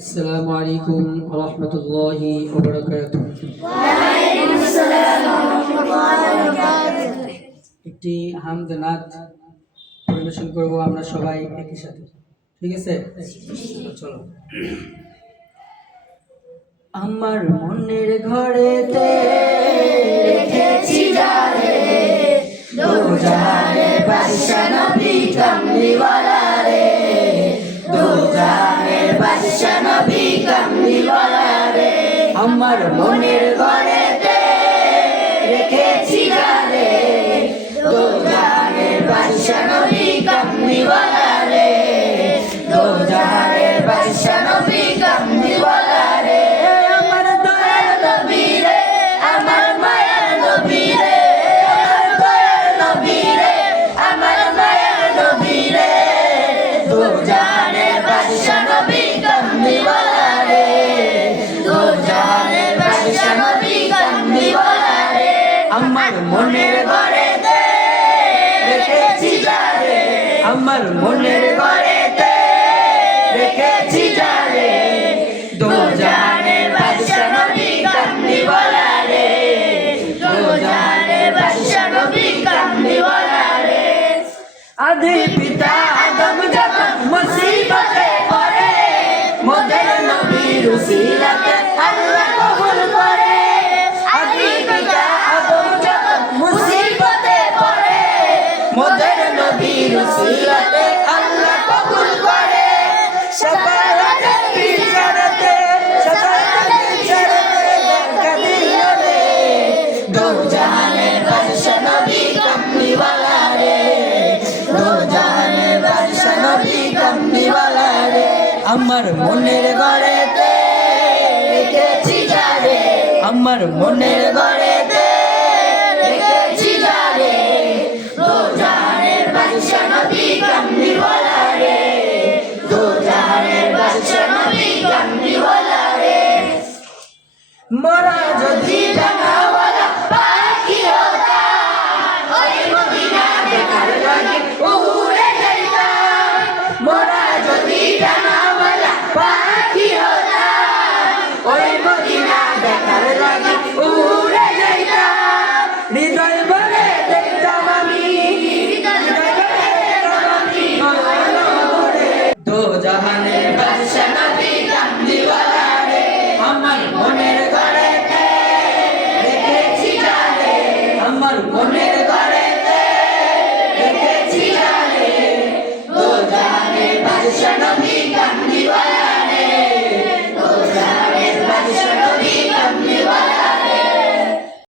আসসালামু আলাইকুম ওয়া রাহমাতুল্লাহি ওয়া বারাকাতুহু। ওয়ালাইকুম আসসালাম ওয়া রাহমাতুল্লাহি ওয়া বারাকাতুহু। একটি হামদ নাত পরিবেশন করব আমরা সবাই একই সাথে, ঠিক আছে? চলো। আমার মনের ঘরেতে রেখেছি যারে দো জাহানের বাদশা নবী কামলিওয়ালা রে, দো জাহানের বাদশা নবী কামলিওয়ালা রে। আমার মনের ঘরেতে রেখেছি যারে দো জাহানের বাদশা নবী কামলিওয়ালা রে, দো জাহানের বাদশা নবী কামলিওয়ালা রে। আমার দয়ার নবী রে, আমার মায়ার নবী রে, আমার দয়ার নবী রে, আমার মায়ার নবী রে, দো জাহানের বাদশা নবী কামলিওয়ালা রে, দো জাহানের বাদশা নবী কামলিওয়ালা রে। আমার মনের ঘরেতে রেখেছি যারে, আমার মনের ঘরেতে রেখেছি যারে, দো জাহানের বাদশা নবী কামলিওয়ালা রে, দো জাহানের বাদশা নবী কামলিওয়ালা রে। আদি পিতা আদম যখন মুসিবতে পড়ে, মোদের নবীর উসিলাতে আল্লাহ কবুল করে। আদি পিতা আদম যখন মুসিবতে পড়ে, মোদের নবীর উসিলাতে আল্লাহ কবুল করে। শাফাআতের বিচারতে, শাফাআতের বিচারতে দেখা দিল রে, দো জাহানের বাদশা নবী কামলিওয়ালা রে, দো জাহানের বাদশা নবী কামলিওয়ালা রে। আমার মনের ঘরেতে রেখেছি যারে, আমার মনের ঘরেতে রেখেছি যারে, দো জাহানের বাদশা নবী কামলিওয়ালা রে, দো জাহানের বাদশা নবী কামলিওয়ালা রে। মোরা যদি